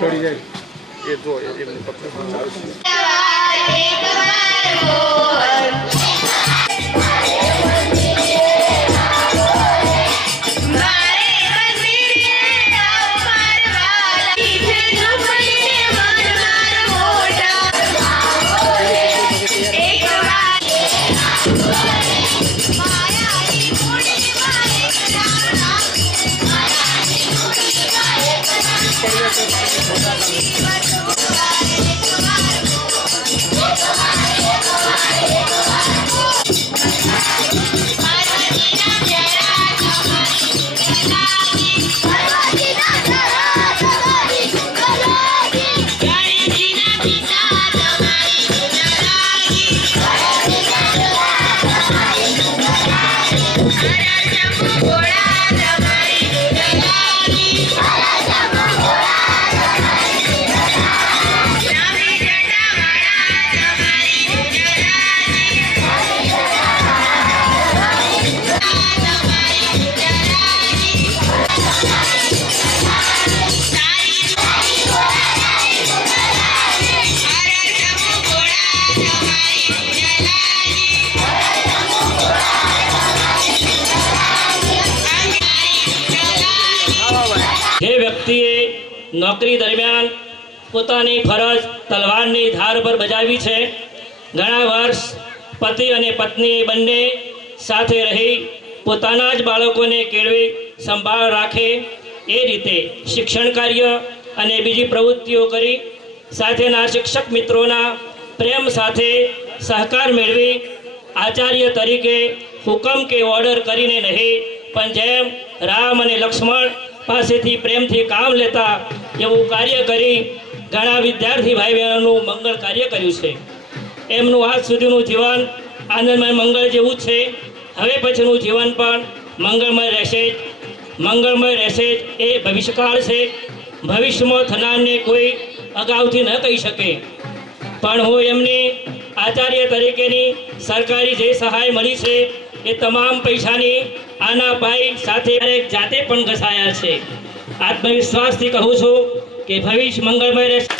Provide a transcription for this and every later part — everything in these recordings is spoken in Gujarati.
થોડી જાય એ જો એમને પકડ नौकरी दरमियान પોતાની ફરજ તલવારની ધાર પર બજાવી છે। ઘણા વર્ષ પતિ અને પત્ની બંને સાથે રહી પોતાના જ બાળકોને કેળવી સંભાળ રાખે એ રીતે શિક્ષણ કાર્ય અને બીજી પ્રવૃત્તિઓ કરી સાથેના શિક્ષક મિત્રોના પ્રેમ સાથે સહકાર મેળવી આચાર્ય તરીકે હુકમ કે ઓર્ડર કરીને નહીં પણ જેમ રામ અને લક્ષ્મણ પાસેથી પ્રેમથી કામ લેતા એવું કાર્ય કરી ઘણા વિદ્યાર્થી ભાઈ બહેનોનું મંગળ કાર્ય કર્યું છે। એમનું આજ સુધીનું જીવન આનંદમય મંગળ જેવું છે। હવે પછીનું જીવન પણ મંગળમય રહેશે એ ભવિષ્યકાળ છે। ભવિષ્યમાં થનારને કોઈ અગાઉથી ન કહી શકે પણ હું એમની આચાર્ય તરીકેની સરકારી જે સહાય મળી છે એ તમામ પૈસાની આના ભાઈ સાથે જાતે પણ ઘસાયા છે। આત્મવિશ્વાસથી કહું છું કે ભવિષ્ય મંગળમય રહેશે।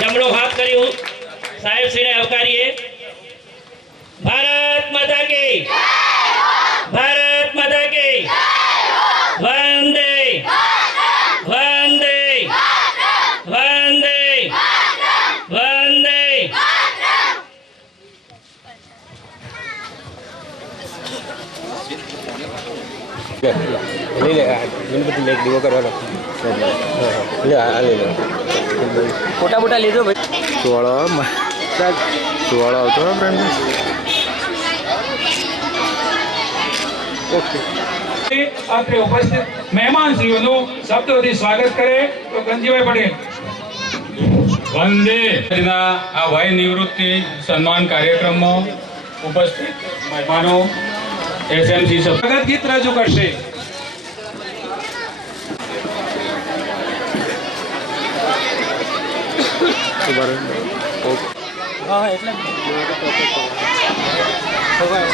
જમણો હાથ કર્યું સાહેબ શ્રીને આવકારીએ। ભારત માતા કી ભારત માતા કી વંદે વંદે લઈ લે ગણપતિ એક દીવો કરવાનો લે આ લઈ લે ફોટા બોટા લીધો ભાઈ સોળો આવતો ફ્રેન્ડ ઓકે આપણે ઉપસ્થિત મહેમાનશ્રીઓનું શબ્દોથી સ્વાગત કરે તો ગંજીભાઈ પટેલ વંદે આ વય નિવૃત્તિ સન્માન કાર્યક્રમમાં ઉપસ્થિત મહેમાનો એસએમસી સ્વાગત ગીત રજૂ કરશે.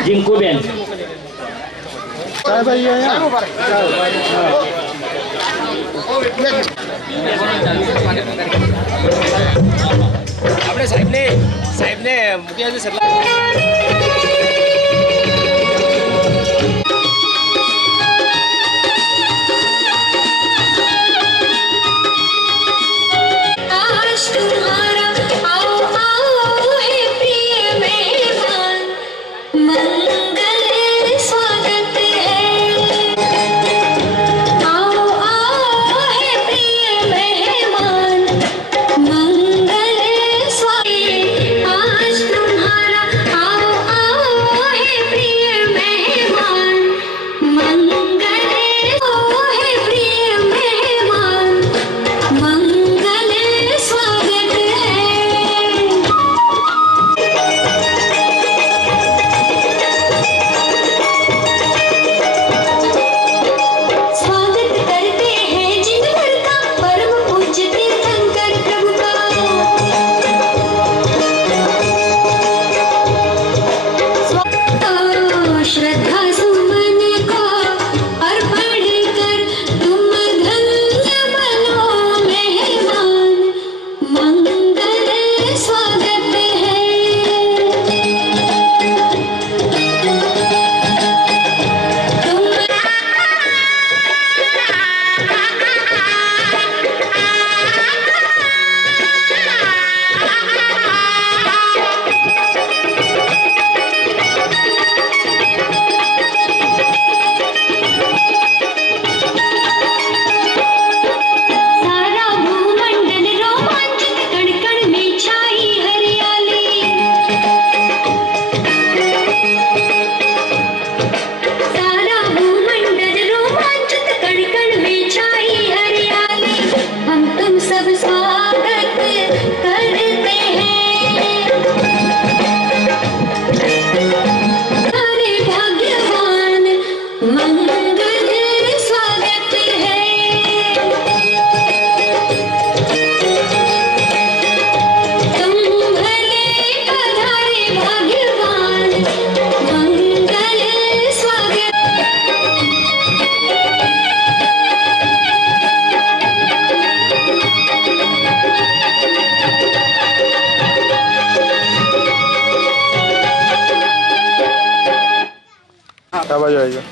જીંકુબેન આપણે સાહેબને મૂકી આવજો સર આ બાજુ આવી જાઓ.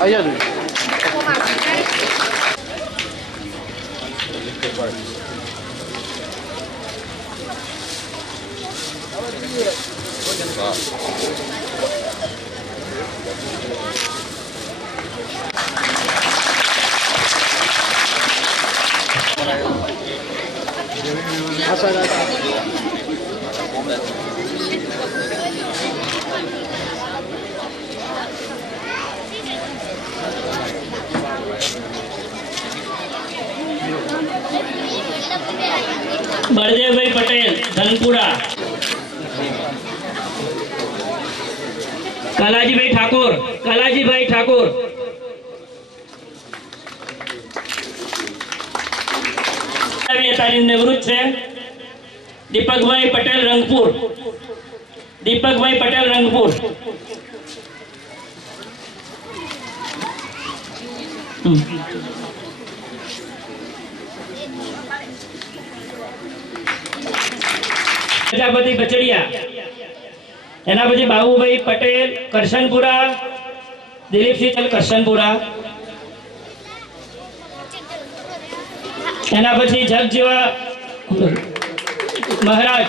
અહીંયા बलदेवभाई पटेल धनपुरा, कालाजीभाई ठाकुर निवृत्त है। दीपकभाई पटेल रंगपुर प्रजापति बचड़िया, एना पछी बाबूभाई पटेल करशनपुरा, दिलीप सिंह करशनपुरा, एना पछी जगजीवा महाराज,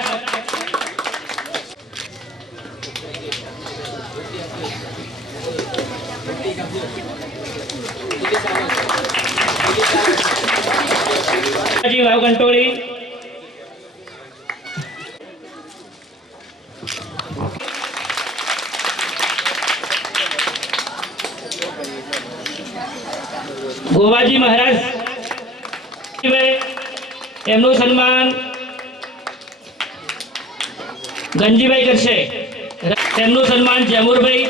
वावगंटोली, गोवाजी महाराज एमનું સન્માન ગંજીભાઈ કરશે, એમનું સન્માન જેમુરભાઈ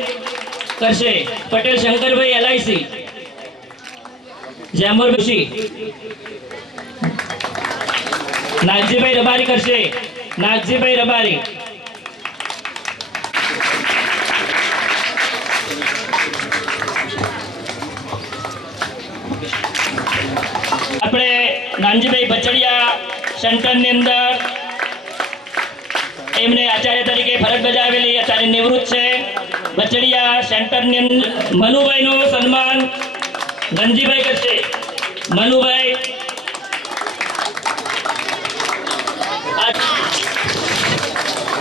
કરશે। પટેલ શંકરભાઈ LIC, જેમુરભાઈ નાગજીભાઈ રબારી કરશે, નાગજીભાઈ રબારી। આપણે નાનજીભાઈ બચડિયા સેન્ટરની અંદર એમને આચાર્ય તરીકે ફરજ બજાવેલી, અત્યારે નિવૃત્ત છે। બચડિયા સેન્ટરની મનુભાઈનું સન્માન ગંજીભાઈ કરશે। મનુભાઈ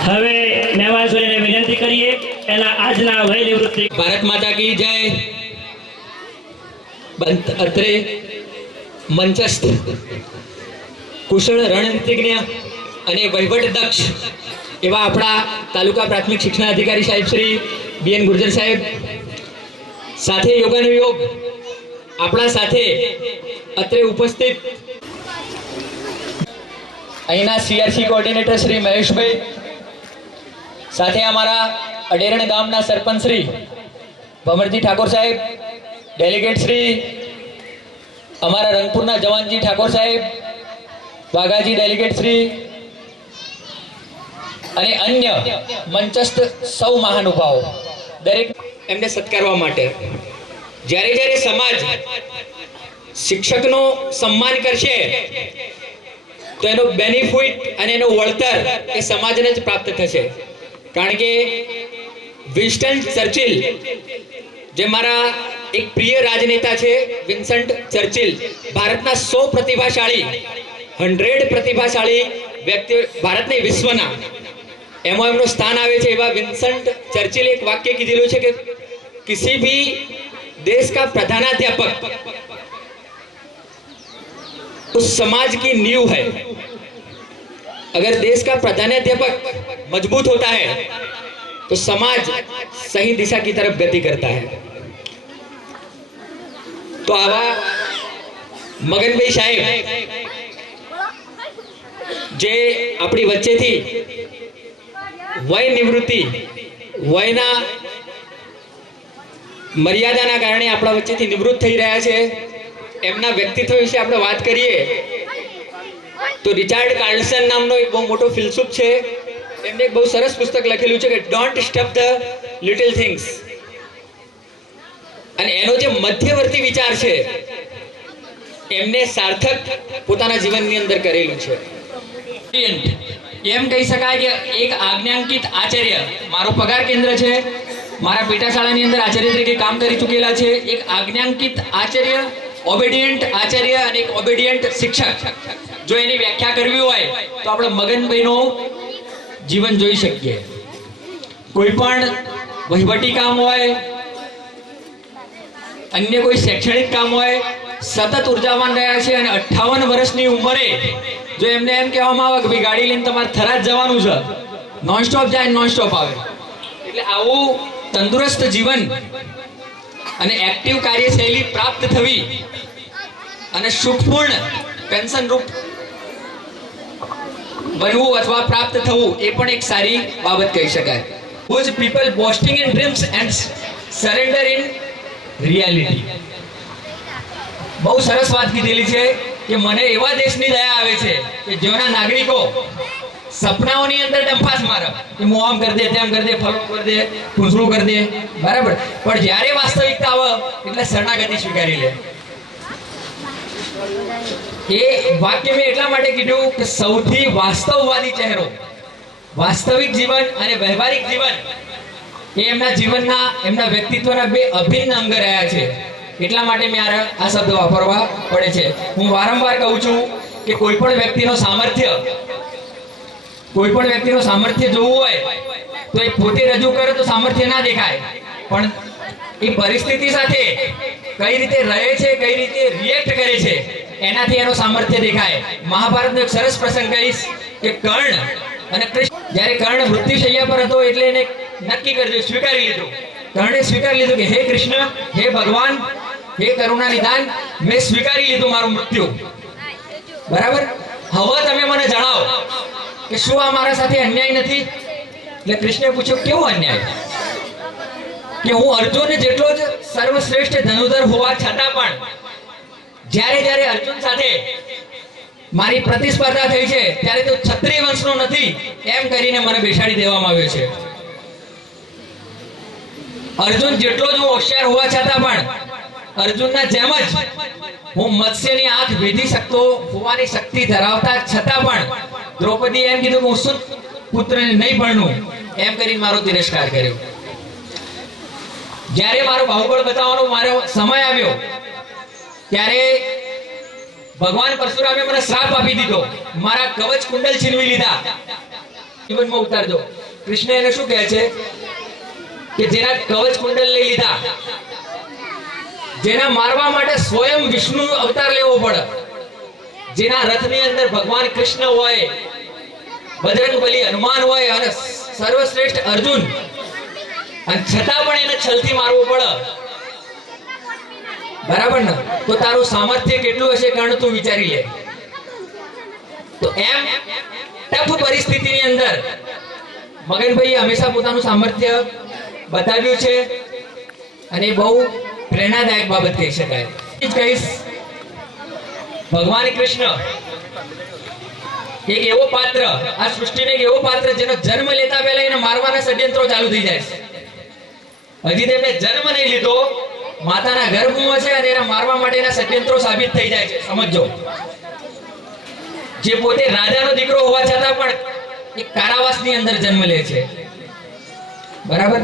હવે મહેમાનશ્રીને વિનંતી કરીએ એના આજના વય નિવૃત્તિ। ભારત માતા की जय। અત્રે મંચસ્થ કુશળ રણનીતિજ્ઞ અને વહીવટદક્ષ એવા આપણા તાલુકા પ્રાથમિક શિક્ષણાધિકારી સાહેબ શ્રી BN ગુર્જર સાહેબ, સાથે યોગાનુયોગ આપણા સાથે અત્રે ઉપસ્થિત અહીંના CRC કોઓર્ડિનેટર શ્રી મહેશભાઈ, સાથે અમારા અડેરણ ગામના સરપંચ શ્રી ભમરજી ઠાકોર સાહેબ, डेलीगेट श्री अमरा रंगपुरना जवानजी ठाकोर साहेब, वाघाजी डेलीगेट श्री अने अन्य मंचस्थ सौ महानुभाव दरेक एमने सत्कारवा माटे। ज्यारे ज्यारे समाज शिक्षकनो सम्मान करशे तो एनो बेनिफिट अने एनो वळतर ए समाजने ज प्राप्त थशे। कारण के विंस्टन चर्चिल जे मारा एक प्रिय राजनेता छे, विंसेंट चर्चिल, भारतना 100 प्रतिभाशाળી 100 प्रतिभाशाળી व्यक्ति भारतने विश्वना एमो एमनो स्थान आवे छे। एवा विंसेंट चर्चिल एक वाक्य कीधेलुं छे कि किसी भी देश का प्रधानाध्यापक उस समाज की नींव है। अगर देश का प्रधानाध्यापक मजबूत होता है तो समाज सही दिशा की तरफ गति करता है। तो आवा मगनभाई साहेब जे अपनी वच्चे थी वय निवृत्ति वयना मर्यादाना कारणे अपना वच्चे थी निवृत्त थई रह्या छे। एमना व्यक्तित्व विषे आपणे वात करीए तो रिचार्ड कार्लसन नामनो एक बहु मोटो फिलसुफ छे। एमणे एक बहु सरस पुस्तक लखेलुं छे कि डोंट स्टफ ध लिटिल थिंग्स। અને એનો જે મધ્યવર્તી વિચાર છે એમને સાર્થક પોતાના જીવનની અંદર કરેલું છે. એમ કહી શકાય કે એક આજ્ઞાંકિત આચાર્ય, મારો પગાર કેન્દ્ર છે, મારા પેટાશાળાની અંદર આચાર્ય તરીકે કામ કરી ચૂકેલા છે. એક આજ્ઞાંકિત આચાર્ય, ઓબેડિયન્ટ આચાર્ય અને એક ઓબેડિયન્ટ શિક્ષક. જો એની વ્યાખ્યા કરવી હોય તો આપણે મગનભાઈનું જીવન જોઈ શકીએ. કોઈ પણ વહીવટી કામ હોય, અન્ય કોઈ શૈક્ષણિક કામ હોય, સતત ઉર્જાવાન રહ્યા છે. અને 58 વર્ષની ઉંમરે જો એમને એમ કહેવામાં આવે કે ભાઈ ગાડી લઈને તમારે થરાદ જવાનું છે, નોન સ્ટોપ જાય નોન સ્ટોપ આવે. એટલે આવું તંદુરસ્ત જીવન અને એક્ટિવ કાર્યશૈલી પ્રાપ્ત થવી અને સુખપૂર્ણ પેન્શન રૂપ બનવું અથવા પ્રાપ્ત થવું એ પણ એક સારી બાબત કહી શકાય. Whose people boasting in dreams and surrender in reality. બહુ સરસ વાત કીધેલી છે કે મને એવા દેશની દયા આવે છે કે જેના નાગરિકો સપનાઓની અંદર ડંફાસ મારે કે હું આમ કરી દે, તેમ કરી દે, ફલો કરી દે, પૂંછડું કરી દે, બરાબર. પણ જ્યારે વાસ્તવિકતા આવે એટલે શરણાગતિ સ્વીકારી લે. એ વાક્ય મેં એટલા માટે કીધું કે સૌથી વાસ્તવવાદી ચહેરો, વાસ્તવિક જીવન અને વ્યવહારિક જીવન એ એમના જીવનના, એમના વ્યક્તિત્વના બે અભિન્ન અંગ રહ્યા છે. એટલા માટે મેં આ શબ્દ વાપરવા પડે છે. હું વારંવાર કહું છું કે કોઈ પણ વ્યક્તિનો સામર્થ્ય જોવું હોય તો એ પોતે રજૂ કરે તો સામર્થ્ય ના દેખાય, પણ એ પરિસ્થિતિ સાથે કઈ રીતે રહે છે, કઈ રીતે રિએક્ટ કરે છે, એનાથી એનો સામર્થ્ય દેખાય. મહાભારતનો એક સરસ પ્રસંગ કહીશ કે કર્ણ અને કૃષ્ણ, જ્યારે કર્ણ મૃત્યુશૈયા પર હતો એટલે એને નક્કી કરી દીધું, સ્વીકારી લીધું. કર્ણે સ્વીકારી લીધું કે હે કૃષ્ણ, હે ભગવાન, હે કરુણા નિદાન, મેં સ્વીકારી લીધું મારું મૃત્યુ, બરાબર. હવે તમે મને જણાવો કે શું આ મારા સાથે અન્યાય નથી? એટલે કૃષ્ણે પૂછ્યું કેવો અન્યાય? કે હું અર્જુન જેટલો જ સર્વશ્રેષ્ઠ ધનુર્ધર હોવા છતાં પણ જ્યારે અર્જુન સાથે મારી પ્રતિસ્પર્ધા થઈ છે ત્યારે તો ક્ષત્રિય વંશનો નથી એમ કરીને મને બેસાડી દેવામાં આવ્યો છે. અર્જુન જેટલો જ હું હોશિયાર હોવા છતાં પણ અર્જુનના જેમ જ હું મત્સ્યની આંખ વેધી શકતો હોવાની શક્તિ ધરાવતા છતાં પણ દ્રૌપદી એમ કીધું કે હું સુત પુત્રને નહીં ભણું એમ કરીને મારો તિરસ્કાર કર્યો. જ્યારે મારો બાહુબળ બતાવવાનો મારો સમય આવ્યો ત્યારે ભગવાન પરશુરામે મને શ્રાપ આપી દીધો, મારા કવચ કુંડલ છીનવી લીધા, જીવનમાં ઉતારજો. કૃષ્ણ એને શું કહે છે કે જેના કવચ કુંડલ લઈ લીધા, જેના મારવા માટે સ્વયં વિષ્ણુ અવતાર લેવો પડે, જેના રથની અંદર ભગવાન કૃષ્ણ હોય, બજરંગબલી હનુમાન હોય અને સર્વશ્રેષ્ઠ અર્જુન, અને છતાં પણ એને છલથી મારવું પડે, બરાબર ને? તો તારું સામર્થ્ય કેટલું હશે કારણ તું વિચારી લે. તો એમ ટફ પરિસ્થિતિની અંદર મગનભાઈ હંમેશા પોતાનું સામર્થ્ય બતાવ્યું છે અને બહુ પ્રેરણાદાયક બાબત કહી શકાય. કહીશ ભગવાન કૃષ્ણ એક એવો પાત્ર, આ સૃષ્ટિને એક એવો પાત્ર જેનો જન્મ લેતા પહેલા એને મારવાના ષડયંત્રો ચાલુ થઈ જાય છે. હજી તેમને જન્મ નહીં લીધો, માતાના ગર્ભમાં છે અને એને મારવા માટેના ષડયંત્રો સાબિત થઈ જાય છે. સમજો, જે પોતે રાજાનો દીકરો હોવા છતાં પણ એક કારાવાસની અંદર જન્મ લે છે, બરાબર.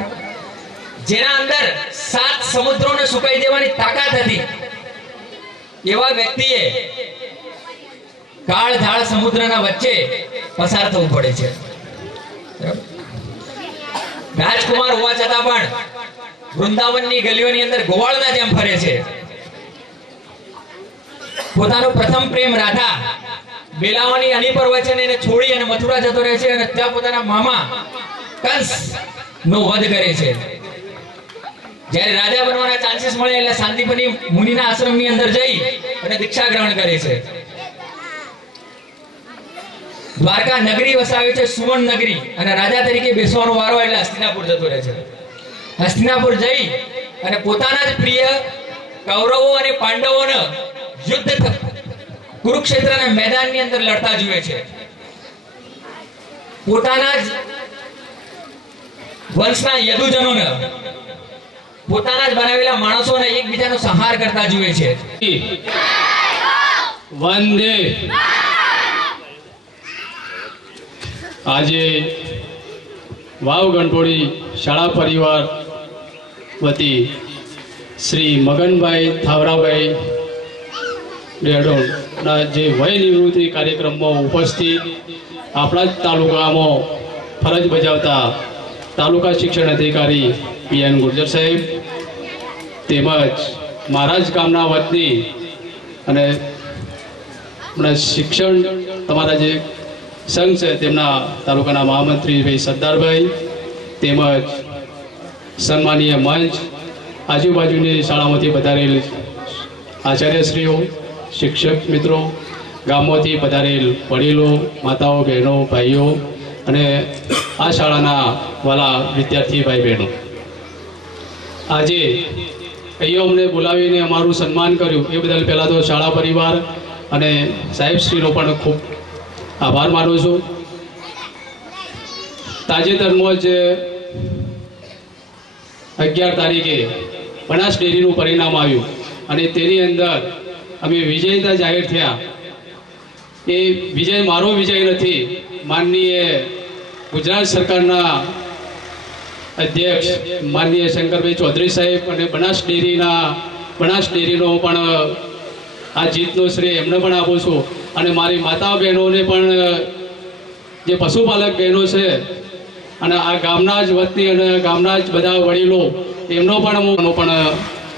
જેના અંદર 7 સમુદ્રોને સુકાઈ દેવાની તાકાત હતી એવા વ્યક્તિએ કાળઝાળ સમુદ્રના વચ્ચે પસાર થવું પડે છે, બરાબર. રાજકુમાર હોવા છતાં પણ વૃંદાવનની ગલીઓની અંદર ગોવાળના જેમ ફરે છે. પોતાનો પ્રથમ પ્રેમ રાધા બેલાવાની અણી પર વચન એને છોડી અને મથુરા જતો રહે છે અને ત્યાં પોતાના મામા કંસ નો વધ કરે છે. જ્યારે રાજા બનવાના ચાન્સીસ મળે એટલે શાંતિપની મુનિના આશ્રમની અંદર જઈ અને દીક્ષા ગ્રહણ કરે છે. દ્વારકા નગરી વસાવે છે, સુવર્ણ નગરી, અને રાજા તરીકે બેસવાનો વારો એટલે હસ્તિનાપુર જતો રહે છે. હસ્તિનાપુર જઈ અને પોતાના જ પ્રિય કૌરવો અને પાંડવોને યુદ્ધ કુરુક્ષેત્રના મેદાનની અંદર લડતા જુએ છે. પોતાના જ વંશના યદુજનોને, પોતાના જ બનાવેલા માણસોને એકબીજાનો સંહાર કરતા જુએ છે. વંદે. આજે વાવ ગણપોળી શાળા પરિવાર વતી શ્રી મગનભાઈ થાવરાભાઈ ડેડોના જે વય નિવૃત્તિ કાર્યક્રમમાં ઉપસ્થિત આપણા જ તાલુકામાં ફરજ બજાવતા તાલુકા શિક્ષણ અધિકારી પીએન ગુર્જર સાહેબ તેમજ મારા જ ગામના વતની અને આપણા શિક્ષણ તમારા જે સંઘ છે તેમના તાલુકાના મહામંત્રી ભાઈ સરદારભાઈ તેમજ સન્માનીય મંચ આજુબાજુની શાળામાંથી પધારેલ આચાર્યશ્રીઓ શિક્ષક મિત્રો ગામમાંથી પધારેલ વડીલો માતાઓ બહેનો ભાઈઓ અને આ શાળાના વાલા વિદ્યાર્થી ભાઈ બહેનો આજે અહીંયા અમને બોલાવીને અમારું સન્માન કર્યું એ બદલ પહેલાં તો શાળા પરિવાર અને સાહેબશ્રીનો પણ ખૂબ આભાર માનું છું. તાજેતરમાં જ 11 તારીખે બનાસ ડેરીનું પરિણામ આવ્યું અને તેની અંદર અમે વિજેતા જાહેર થયા. એ વિજય મારો વિજય નથી, માનનીય ગુજરાત સરકારના અધ્યક્ષ માનનીય શંકરભાઈ ચૌધરી સાહેબ અને બનાસ ડેરીનો પણ આ જીતનો શ્રેય એમને પણ આપું છું. અને મારી માતા બહેનોને પણ જે પશુપાલક બહેનો છે અને આ ગામના જ વતની અને ગામના જ બધા વડીલો એમનો પણ હું પણ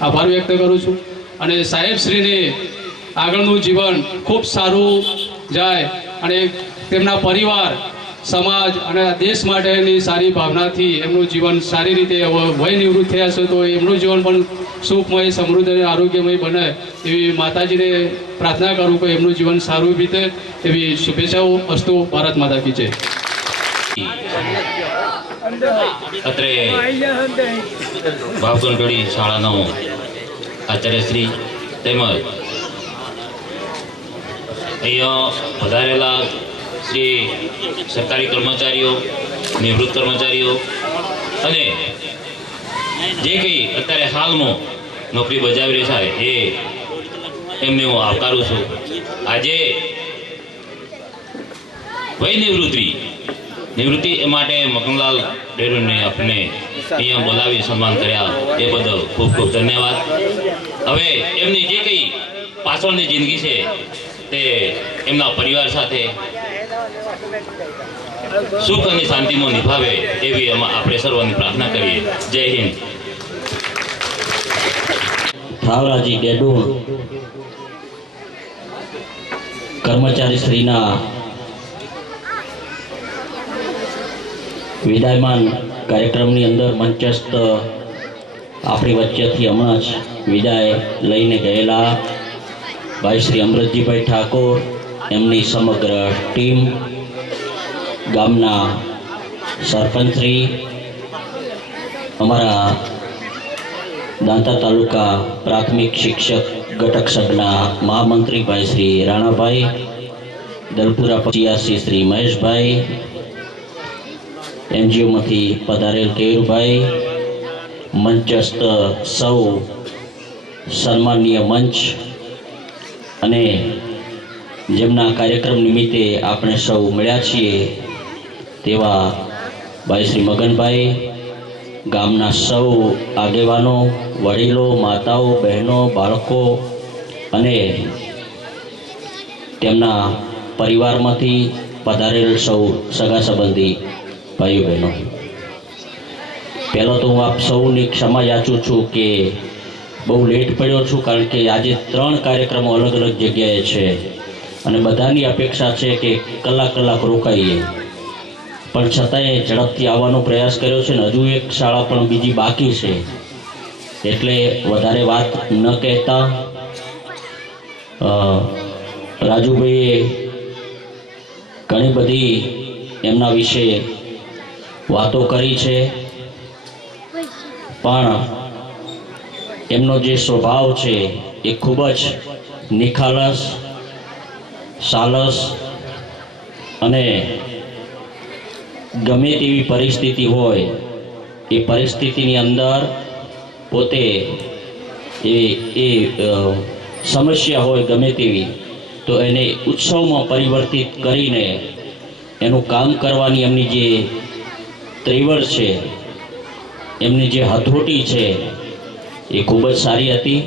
આભાર વ્યક્ત કરું છું. અને સાહેબશ્રીને આગળનું જીવન ખૂબ સારું જાય અને તેમના પરિવાર સમાજ અને દેશ માટેની સારી ભાવનાથી એમનું જીવન સારી રીતે વય નિવૃત્ત થયા છે તો એમનું જીવન પણ સુખમય સમૃદ્ધ અને આરોગ્યમય બને એવી માતાજીને પ્રાર્થના કરું કે એમનું જીવન સારું બીતે એવી શુભેચ્છાઓ. અસ્તુ. ભારત માતા કી જય. અત્રે વાવ ગણપોળી શાળાનો આચાર્યશ્રી તેમજ અહીંયા પધારેલા શ્રી સરકારી કર્મચારીઓ, નિવૃત્ત કર્મચારીઓ અને જે કંઈ અત્યારે હાલમાં નોકરી બજાવી રહ્યા છે એ એમને હું આવકારું છું. આજે વય નિવૃત્તિ એ માટે મગનલાલ ડેડોને આપણે અહીંયા બોલાવી સન્માન કર્યા એ બદલ ખૂબ ખૂબ ધન્યવાદ. હવે એમની જે કંઈ પાછળની જિંદગી છે તે એમના પરિવાર સાથે સુખ અને શાંતિમાં નિભાવે એવી આપણે સર્વની પ્રાર્થના કરીએ. જય હિન્દ. થાવરાજી ડેડોલ કર્મચારીશ્રીના વિદાયમાન કાર્યક્રમની અંદર મંચસ્થ આપણી વચ્ચેથી હમણાં જ વિદાય લઈને ગયેલા ભાઈ શ્રી અમૃતજીભાઈ ઠાકોર, એમની સમગ્ર ટીમ, ગામના સરપંચશ્રી, અમારા દાંતા તાલુકા પ્રાથમિક શિક્ષક ઘટક સંઘના મહામંત્રી ભાઈ શ્રી રાણાભાઈ, દલપુરા પંચાયતશ્રી શ્રી મહેશભાઈ, એનજીઓમાંથી પધારેલ કેયુરભાઈ, મંચસ્થ સૌ સન્માનીય મંચ અને જેમના કાર્યક્રમ નિમિત્તે આપણે સૌ મળ્યા છીએ તેવા ભાઈ શ્રી મગનભાઈ, ગામના સૌ આગેવાનો, વડીલો, માતાઓ, બહેનો, બાળકો અને તેમના પરિવારમાંથી પધારેલ સૌ સગા સંબંધી ભાઈઓ બહેનો, પહેલો તો હું આપ સૌની ક્ષમા યાચું છું કે બહુ લેટ પડ્યો છું, કારણ કે આજે 3 કાર્યક્રમો અલગ અલગ જગ્યાએ છે અને બધાની અપેક્ષા છે કે કલાક રોકાઈએ, પણ છતાંય ઝડપથી આવવાનો પ્રયાસ કર્યો છે ને હજુ એક શાળા પણ બીજી બાકી છે, એટલે વધારે વાત ન કહેતા રાજુભાઈએ ઘણી બધી એમના વિશે વાતો કરી છે, પણ એમનો જે સ્વભાવ છે એ ખૂબ જ નિખાલસ, સાલસ અને ગમે તેવી પરિસ્થિતિ હોય એ પરિસ્થિતિની અંદર પોતે એ સમસ્યા હોય ગમે તેવી તો એને ઉત્સવમાં પરિવર્તિત કરીને એનું કામ કરવાની એમની જે ત્રેવડ છે, એમની જે હથોટી છે એ ખૂબ જ સારી હતી.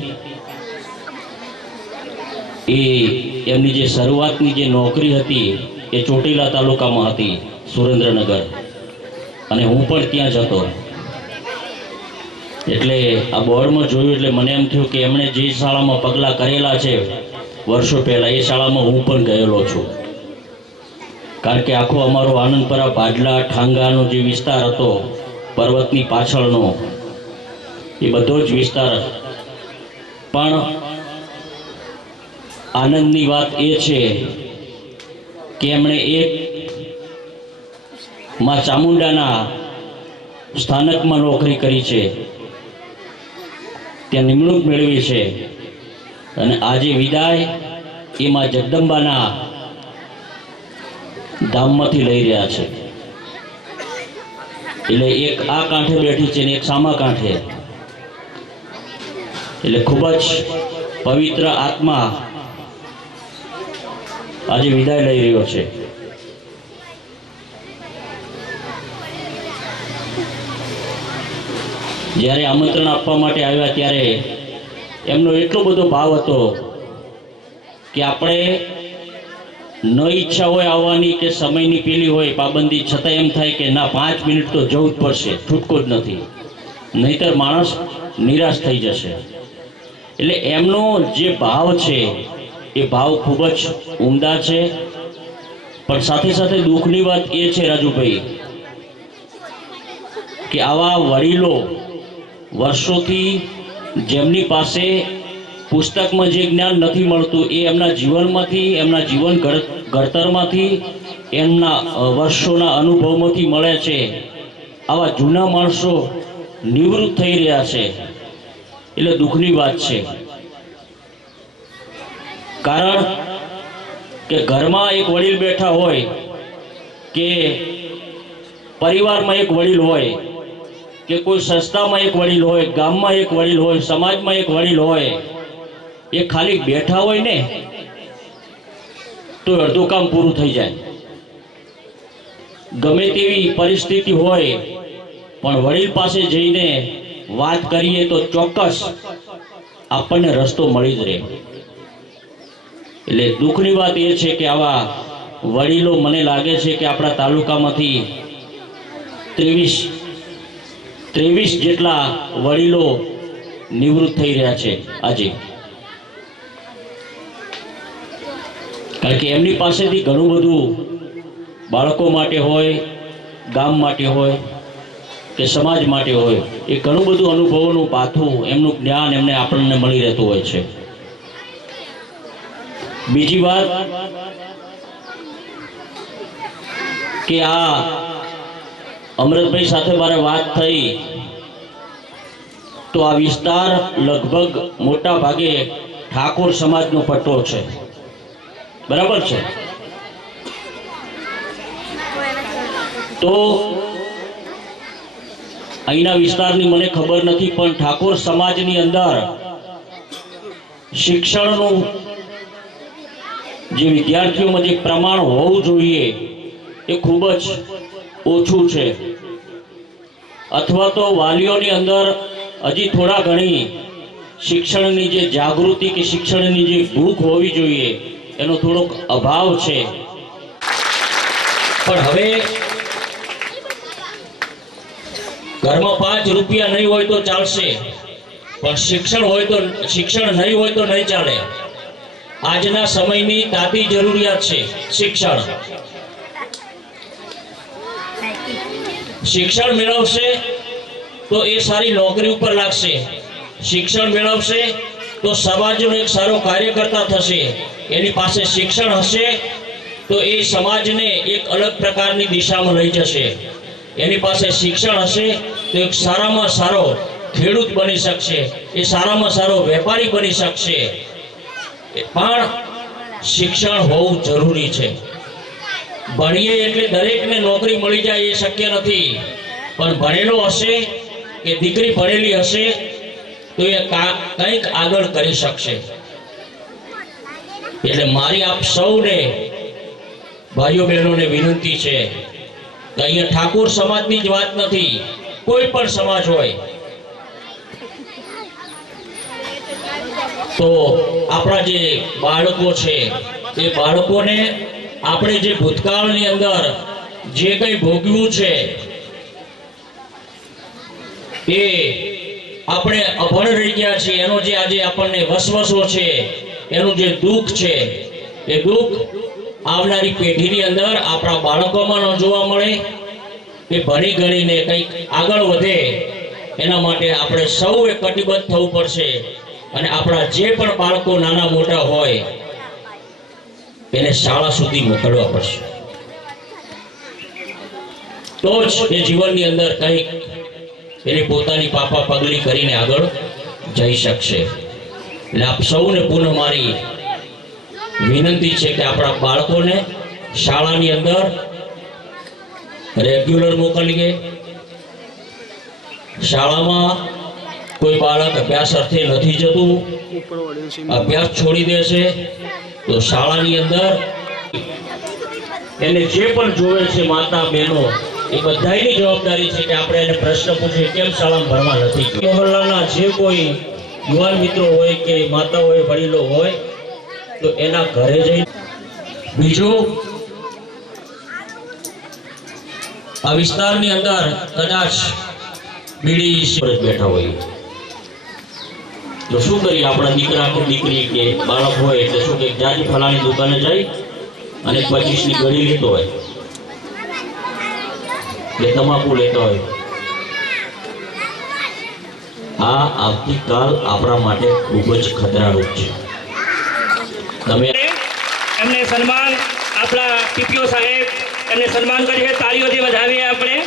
એ એમની જે શરૂઆતની જે નોકરી હતી એ ચોટીલા તાલુકામાં હતી, સુરેન્દ્રનગર, અને હું પણ ત્યાં જ હતો. એટલે આ બોર્ડમાં જોયું એટલે મને એમ થયું કે એમણે જે શાળામાં પગલાં કરેલા છે વર્ષો પહેલાં, એ શાળામાં હું પણ ગયેલો છું. કારણ કે આખો અમારો આનંદપરા ભાડલા ઠાંગાનો જે વિસ્તાર હતો પર્વતની પાછળનો, એ બધો જ વિસ્તાર. પણ આનંદની વાત એ છે કે એમણે એક માં ચામુંડાના સ્થાનકમાં નોકરી કરી છે, ત્યાં નિમણૂક મેળવી છે, અને આજે વિદાય એ માં જગદંબાના ધામમાંથી લઈ રહ્યા છે. એટલે એક આ કાંઠે બેઠી છે ને એક સામા કાંઠે. એટલે ખૂબ જ પવિત્ર આત્મા આજે વિદાય લઈ રહ્યો છે. જ્યારે આમંત્રણ આપવા માટે આવ્યા ત્યારે એમનો એટલો બધો ભાવ હતો કે આપણે ન ઈચ્છા હોય આવવાની કે સમયની પેલી હોય પાબંદી, છતાં એમ થાય કે ના 5 મિનિટ તો જવું જ પડશે, છૂટકો જ નથી, નહીતર માણસ નિરાશ થઈ જશે. એટલે એમનો જે ભાવ છે એ ભાવ ખૂબ જ ઉમદા છે. પણ સાથે સાથે દુઃખની વાત એ છે રાજુભાઈ કે આવા વડીલો વર્ષોથી જેમની પાસે પુસ્તકમાં જે જ્ઞાન નથી મળતું એ એમના જીવનમાંથી, એમના જીવન ઘડતરમાંથી, એમના વર્ષોના અનુભવમાંથી મળે છે. આવા જૂના માણસો નિવૃત્ત થઈ રહ્યા છે એટલે દુઃખની વાત છે. કારણ કે ઘરમાં એક વડીલ બેઠા હોય કે પરિવારમાં એક વડીલ હોય કે કોઈ સંસ્થામાં એક વડીલ હોય, ગામમાં એક વડીલ હોય, સમાજમાં એક વડીલ હોય, એ ખાલી બેઠા હોય ને તો અડધું કામ પૂરું થઈ જાય. ગમે તેવી પરિસ્થિતિ હોય પણ વડીલ પાસે જઈને વાત કરીએ તો ચોક્કસ આપણને રસ્તો મળી જ રહે. એટલે દુઃખની વાત એ છે કે આવા વડીલો મને લાગે છે કે આપણા તાલુકામાંથી 23 જેટલા વડીલો નિવૃત્ત થઈ રહ્યા છે આજે. કારણ કે એમની પાસેથી ઘણું બધું બાળકો માટે હોય, ગામ માટે હોય કે સમાજ માટે હોય, એ ઘણું બધું અનુભવોનું પાથું, એમનું જ્ઞાન એમને આપણને મળી રહેતું હોય છે. બીજી વાત કે આ અમૃતભાઈ સાથે મારે વાત થઈ તો આ વિસ્તાર લગભગ મોટા ભાગે ઠાકોર સમાજનો પટ્ટો છે, બરાબર છે? તો અહીંના વિસ્તારની મને ખબર નથી, પણ ઠાકોર સમાજની અંદર શિક્ષણનું જે વિદ્યાર્થીઓમાં જે પ્રમાણ હોવું જોઈએ એ ખૂબ જ ઓછું છે, અથવા તો વાલીઓની અંદર હજી થોડા ઘણી શિક્ષણની જે જાગૃતિ કે શિક્ષણની જે ભૂખ હોવી જોઈએ એનો થોડોક અભાવ છે. પણ હવે ઘરમાં 5 રૂપિયા નહીં હોય તો ચાલશે, પણ શિક્ષણ નહીં હોય તો નહીં ચાલે. આજના સમયની તાતી જરૂરિયાત છે શિક્ષણ. શિક્ષણ મેળવશે તો એ સારી નોકરી ઉપર લાગશે, શિક્ષણ મેળવશે તો સમાજનો એક સારો કાર્યકર્તા થશે, એની પાસે શિક્ષણ હશે તો એ સમાજને એક અલગ પ્રકારની દિશામાં લઈ જશે, એની પાસે શિક્ષણ હશે તો એક સારામાં સારો ખેડૂત બની શકશે, એ સારામાં સારો વેપારી બની શકશે. પણ શિક્ષણ હોવું જરૂરી છે. ભણીએ એટલે દરેકને નોકરી મળી જાય એ શક્ય નથી, પણ ભણેલો હશે કે દીકરી ભણેલી હશે તો એ કંઈક આગળ કરી શકશે. એટલે મારી આપ સૌને ભાઈઓ બહેનોને વિનંતી છે કે અહીંયા ઠાકોર સમાજની જ વાત નથી, કોઈ પણ સમાજ હોય તો આપણા જે બાળકો છે એ બાળકોને આપણે જે ભૂતકાળની અંદર જે કંઈ ભોગવ્યું છે એ આપણે અભણ રહી ગયા છીએ, એનો જે આજે આપણને વસવસો છે, એનું જે દુઃખ છે એ દુઃખ આવનારી પેઢીની અંદર આપણા બાળકોમાં ન જોવા મળે, એ ભણી ગણીને કંઈક આગળ વધે એના માટે આપણે સૌએ કટિબદ્ધ થવું પડશે અને આપણા જે પણ બાળકો નાના મોટા હોય એને શાળા સુધી મોકલવા પડશે, તો જ એ જીવનની અંદર કંઈક એની પોતાની પાપા પગલી કરીને આગળ જઈ શકશે। એટલે આપ સૌને પુનઃ મારી વિનંતી છે કે આપણા બાળકોને શાળાની અંદર રેગ્યુલર મોકલીએ। શાળામાં કોઈ બાળક અભ્યાસ અર્થે નથી જતું, અભ્યાસ છોડી દેશે તો શાળાની અંદર એને જે પણ જોવે છે માતા બહેનો એ બધાની જવાબદારી છે કે આપણે એને પ્રશ્ન પૂછીએ કેમ શાળામાં ભણવા નથી। મહોલ્લાના જે કોઈ યુવાન મિત્રો હોય કે માતા હોય વડીલો હોય તો એના ઘરે જઈ બીજું આ વિસ્તારની અંદર કદાચ બીડી બેઠા હોય તો શું કરીએ, આપણા દીકરા કે દીકરી કે બાળક હોય એટલે શું કે જાજી ફલાણી દુકાને જઈ અને 25ની ગળી લેતો હોય કે તમાકુ લેતો હોય, આ આવતીકાલ આપણા માટે ખૂબ જ ખતરારૂપ છે। તમે એમને સન્માન આપણા પીપીઓ સાહેબ એમને સન્માન કરીએ, તાળીઓથી વધાવીએ આપણે।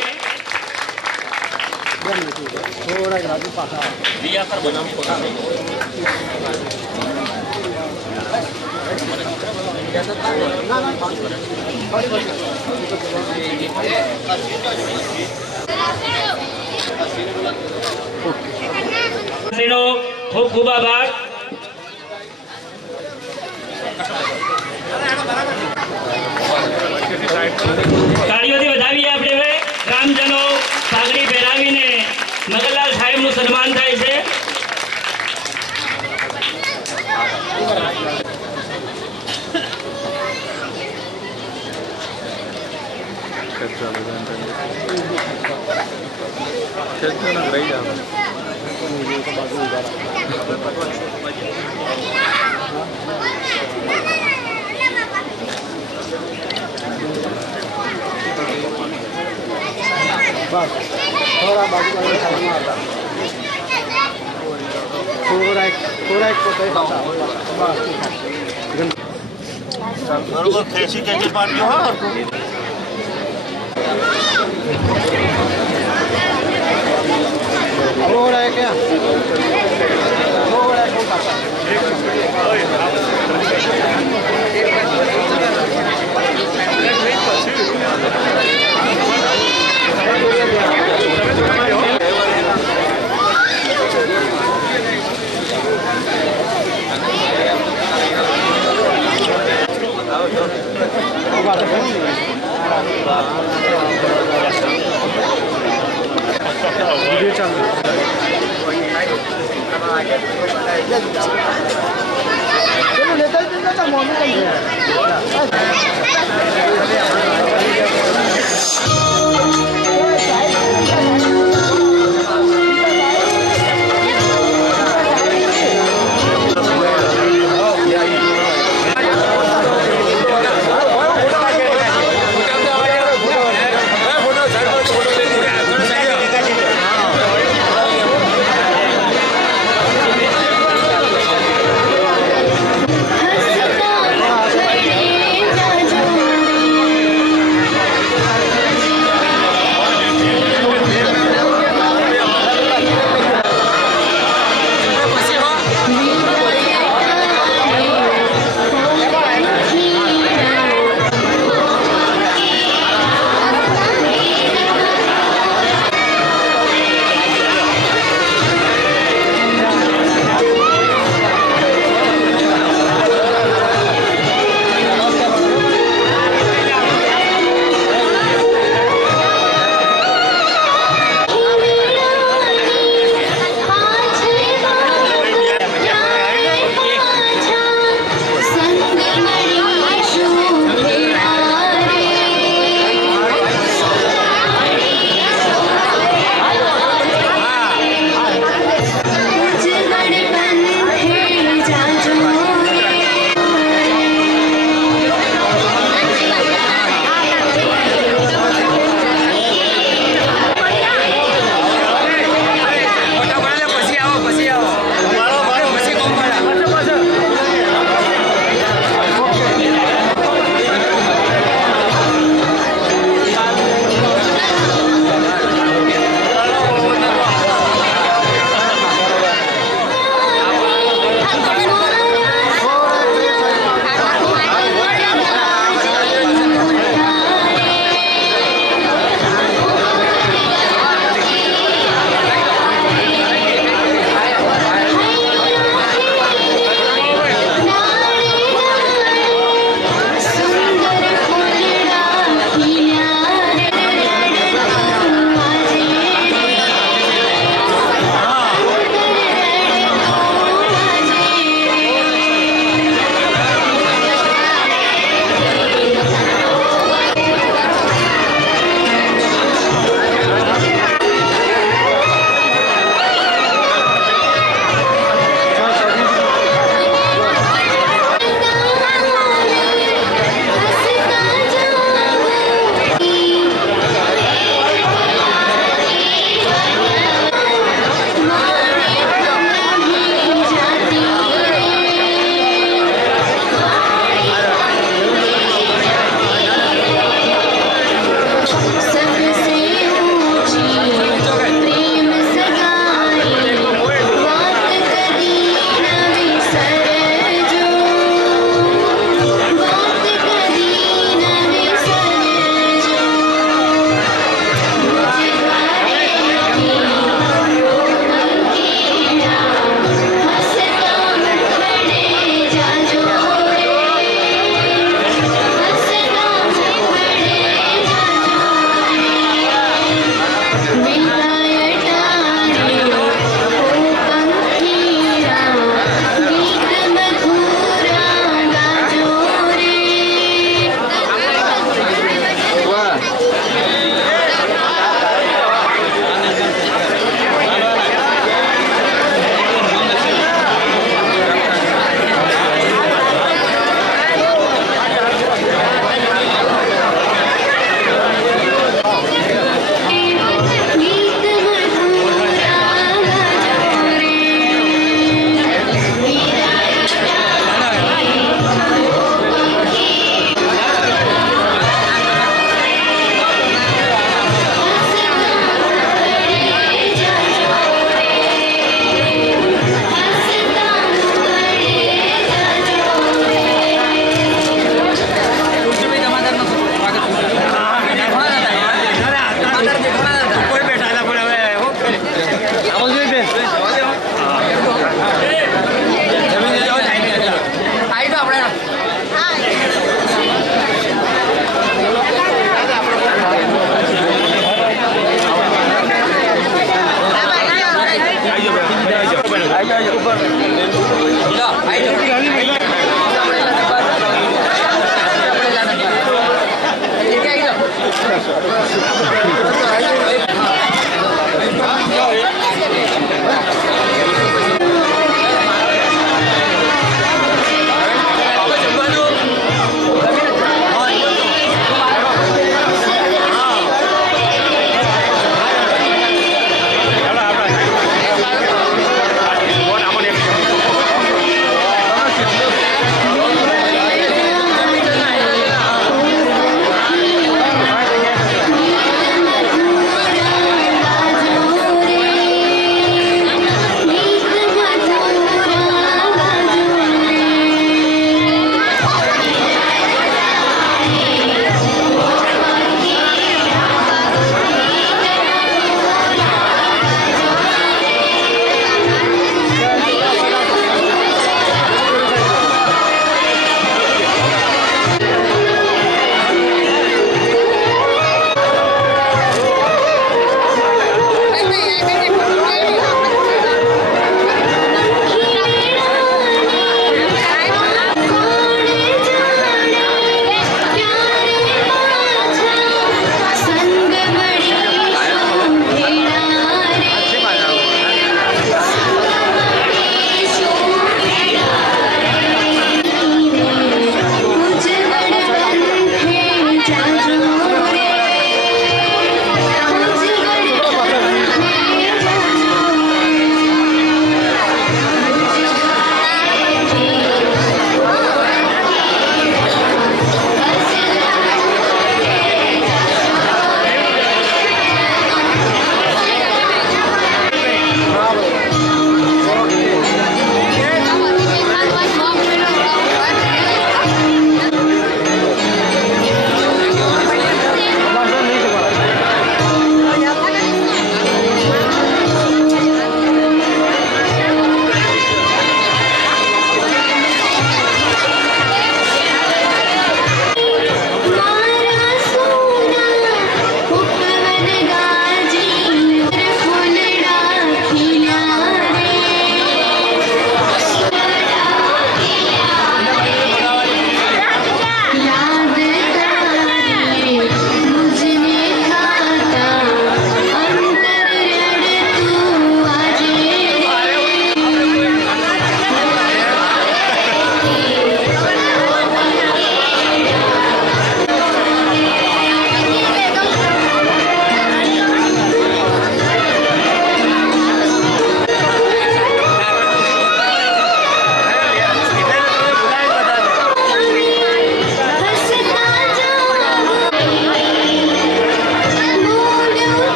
ખૂબ ખૂબ આભાર। તાળીઓથી વધાવીએ આપણે હવે ગ્રામજનો પાઘડી પહેરાવીને મગનલાલ સાહેબનું સન્માન થાય છે। બસ થોડા બાજુ થોડા પોતે બરોબર ખેંચી ખેંચી પાડ્યો હા रोड है क्या रोड है कौन सा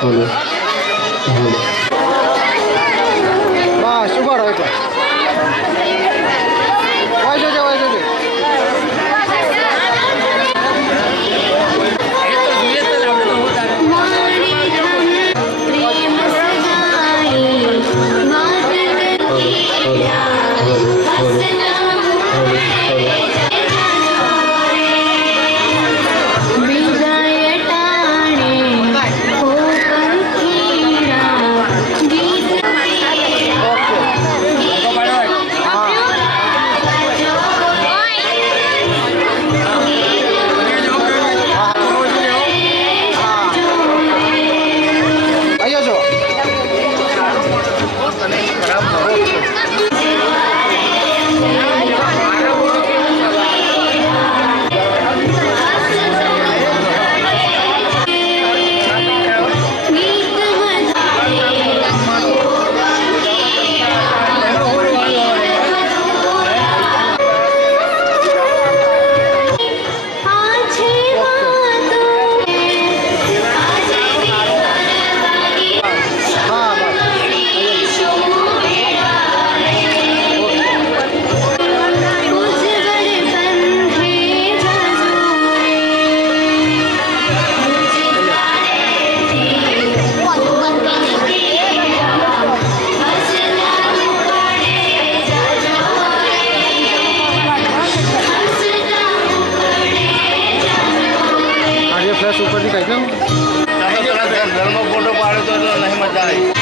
બસ ઉભા રહો એટલે વાંચો છે ફ્લેશ ઉપરથી કાઢી લઉં ઘરનો ફોટો પાડ્યો તો નહીં મજા આવી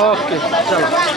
ओके चलो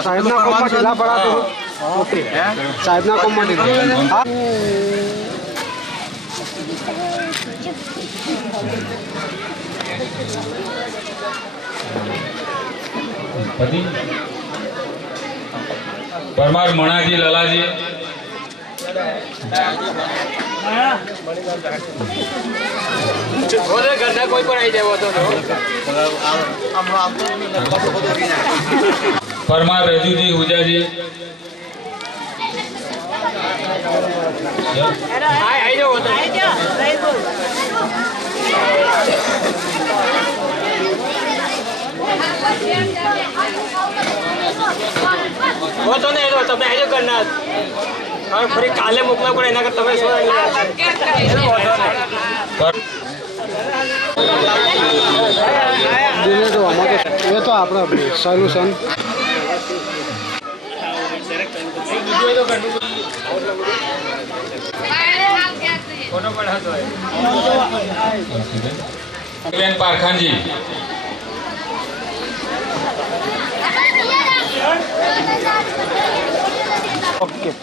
સાહેબના કોમમાં કેટલા પડાતું સાહેબના કોમમાં હા પરમાર મણાજી લલાજી ઘરના કોઈ પણ આવી જાય તો પરમાર રજુજી હુજાજી આવી જાવ તો તો નહીં તો તમે આવી જાવ ઘરના હવે ફરી કાલે મોકલવા પડે એના કરતા તમે શું એ તો આપણે સોલ્યુશન બેન પારખાનજી ઓકે